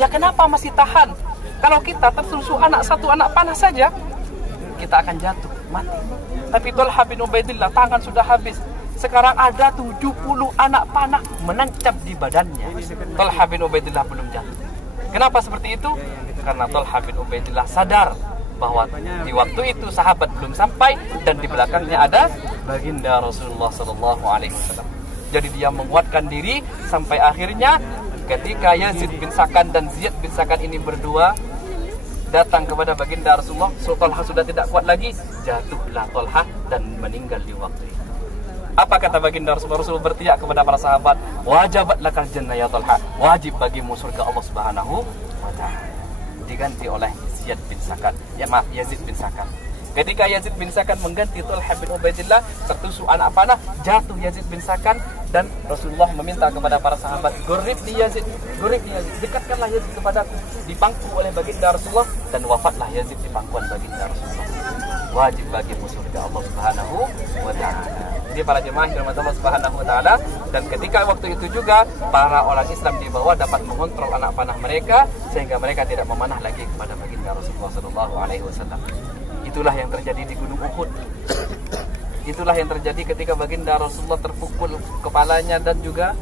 Ya kenapa masih tahan? Kalau kita tersusu anak satu anak panah saja, kita akan jatuh, mati. Tapi Thalhah bin Ubaidillah tangan sudah habis. Sekarang ada 70 anak panah menancap di badannya. Thalhah bin Ubaidillah belum jatuh. Kenapa seperti itu? Karena Thalhah bin Ubaidillah sadar bahwa di waktu itu sahabat belum sampai dan di belakangnya ada baginda Rasulullah SAW. Jadi dia menguatkan diri sampai akhirnya ketika Yazid bin Sakan dan Ziyad bin Sakan ini berdua datang kepada baginda Rasulullah, Thalhah sudah tidak kuat lagi, jatuhlah Thalhah dan meninggal di waktu itu. Apa kata baginda Rasulullah? Rasul berteriak kepada para sahabat, wajabat lakal jannah ya Thalhah, wajib bagimu surga Allah Subhanahu wa ta'ala. Diganti oleh Ziyad bin Sakan, Yazid bin Sakan. Ketika Yazid bin Sakan mengganti Thalhah bin Ubaidillah, tertusuk anak panah, jatuh Yazid bin Sakan, dan Rasulullah meminta kepada para sahabat, Guribni Yazid, dekatkanlah Yazid kepadaku. Dipangku oleh baginda Rasulullah dan wafatlah Yazid di pangkuan baginda Rasulullah. Wajib bagimu surga Allah Subhanahu wa ta'ala. Jadi para jemaah yang dirahmati Allah Subhanahu wa ta'ala, dan ketika waktu itu juga para orang Islam di bawah dapat mengontrol anak panah mereka sehingga mereka tidak memanah lagi kepada baginda Rasulullah SAW. Itulah yang terjadi di Gunung Uhud. Itulah yang terjadi ketika baginda Rasulullah terpukul kepalanya dan juga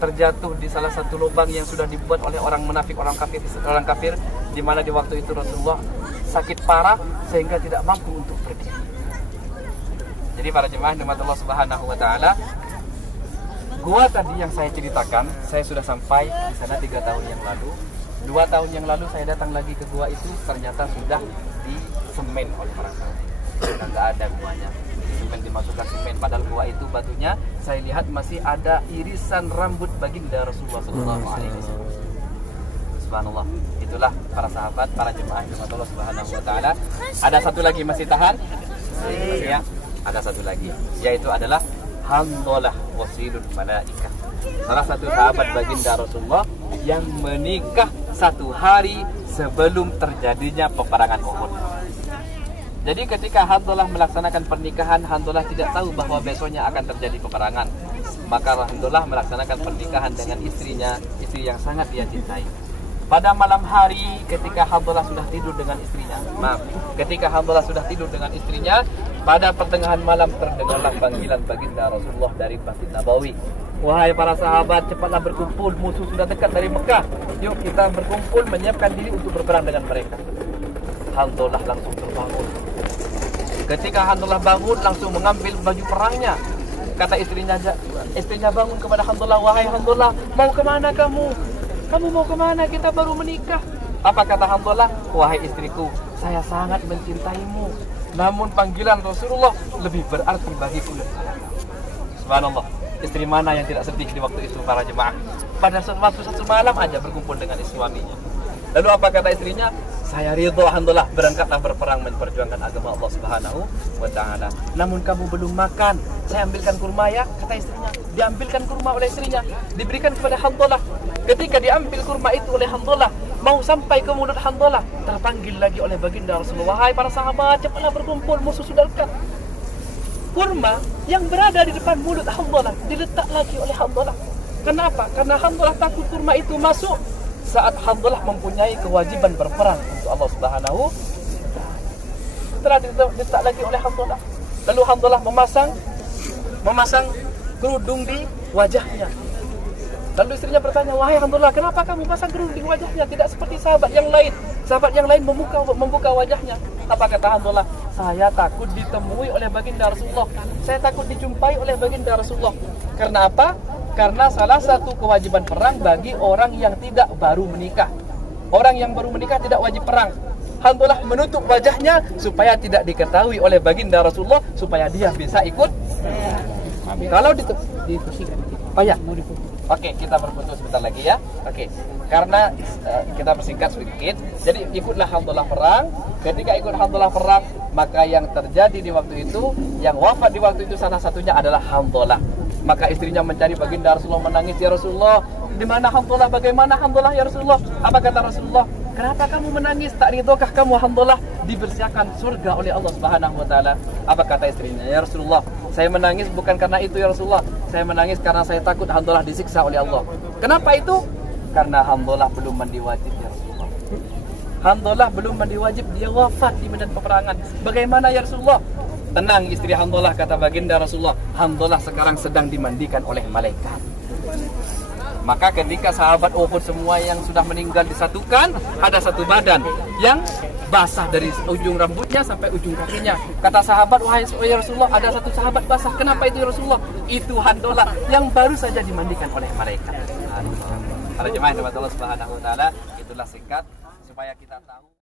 terjatuh di salah satu lubang yang sudah dibuat oleh orang munafik, orang kafir, di mana di waktu itu Rasulullah sakit parah sehingga tidak mampu untuk berdiri. Jadi para jemaah dirahmati Allah Subhanahu wa ta'ala, gua tadi yang saya ceritakan, saya sudah sampai di sana 3 tahun yang lalu. 2 tahun yang lalu saya datang lagi ke gua itu, ternyata sudah disemen oleh orang Saudi. Sudah nggak ada guanya. Semen, dimasukkan semen, padahal gua itu batunya saya lihat masih ada irisan rambut baginda Rasulullah SAW. Subhanallah. Itulah para sahabat, para jemaah dirahmati Allah Subhanahu wa ta'ala. Ada satu lagi masih tahan? Ya. Ada satu lagi, yaitu adalah Handhalah wasilul malaikah. Salah satu sahabat baginda Rasulullah yang menikah 1 hari sebelum terjadinya peperangan Uhud. Jadi ketika Handhalah melaksanakan pernikahan, Handhalah tidak tahu bahwa besoknya akan terjadi peperangan. Maka Handhalah melaksanakan pernikahan dengan istrinya, istri yang sangat dia cintai. Pada malam hari ketika Handhalah sudah tidur dengan istrinya, pada pertengahan malam terdengarlah panggilan baginda Rasulullah dari Masjid Nabawi. Wahai para sahabat, cepatlah berkumpul, musuh sudah dekat dari Mekah. Yuk kita berkumpul menyiapkan diri untuk berperang dengan mereka. Handhalah langsung terbangun. Ketika Handhalah bangun, langsung mengambil baju perangnya. Kata istrinya bangun kepada Handhalah, wahai Handhalah, mau kemana kamu? Kamu mau kemana? Kita baru menikah. Apa kata Handhalah? Wahai istriku, saya sangat mencintaimu. Namun panggilan Rasulullah lebih berarti bagiku. Subhanallah. Istri mana yang tidak sedih di waktu itu para jemaah? Pada waktu 1 malam aja berkumpul dengan suaminya. Lalu apa kata istrinya? Saya ridho Handhalah, berangkatlah berperang memperjuangkan agama Allah Subhanahu wa ta'ala. Namun kamu belum makan. Saya ambilkan kurma ya, kata istrinya. Diambilkan kurma oleh istrinya, diberikan kepada Handhalah. Ketika diambil kurma itu oleh Handhalah, mau sampai ke mulut Handhalah, terpanggil lagi oleh baginda Rasulullah. Wahai para sahabat, cepatlah berkumpul, musuh sudah dekat. Kurma yang berada di depan mulut Handhalah diletak lagi oleh Handhalah. Kenapa? Karena Handhalah takut kurma itu masuk saat Handhalah mempunyai kewajiban berperang untuk Allah Subhanahu wa ta'ala. Setelah diletak lagi oleh Handhalah, lalu Handhalah memasang kerudung di wajahnya. Lalu istrinya bertanya, wahai Handhalah, kenapa kamu pasang kerudung di wajahnya? Tidak seperti sahabat yang lain. Sahabat yang lain membuka wajahnya. Apa kata Handhalah? Saya takut ditemui oleh baginda Rasulullah. Saya takut dijumpai oleh baginda Rasulullah. Karena apa? Karena salah satu kewajiban perang bagi orang yang tidak baru menikah. Orang yang baru menikah tidak wajib perang. Handhalah menutup wajahnya supaya tidak diketahui oleh baginda Rasulullah, supaya dia bisa ikut. Kalau payah. Oke, kita berputus sebentar lagi ya. Oke, karena kita bersingkat sedikit. Jadi ikutlah Handhalah perang. Ketika ikut Handhalah perang, maka yang terjadi di waktu itu, yang wafat di waktu itu salah satunya adalah Handhalah. Maka istrinya mencari baginda Rasulullah, menangis, ya Rasulullah, di mana Handhalah? Bagaimana Handhalah ya Rasulullah? Apa kata Rasulullah? Kenapa kamu menangis? Tak ridhokah kamu Handhalah dibersihkan surga oleh Allah Subhanahu wa ta'ala? Apa kata istrinya? Ya Rasulullah, saya menangis bukan karena itu ya Rasulullah. Saya menangis karena saya takut Handhalah disiksa oleh Allah. Kenapa itu? Karena Hanzalah belum mandi wajib ya Rasulullah. Hanzalah belum mandi wajib, dia wafat di medan peperangan. Bagaimana ya Rasulullah? Tenang istri Hanzalah, kata baginda Rasulullah. Hanzalah sekarang sedang dimandikan oleh malaikat. Maka ketika sahabat Uhud semua yang sudah meninggal disatukan, ada satu badan yang basah dari ujung rambutnya sampai ujung kakinya. Kata sahabat, wahai ya Rasulullah, ada satu sahabat basah. Kenapa itu ya Rasulullah? Itu Hanzalah yang baru saja dimandikan oleh malaikat. Para jemaah yang Allah Subhanahu wa taala, itulah singkat supaya kita tahu.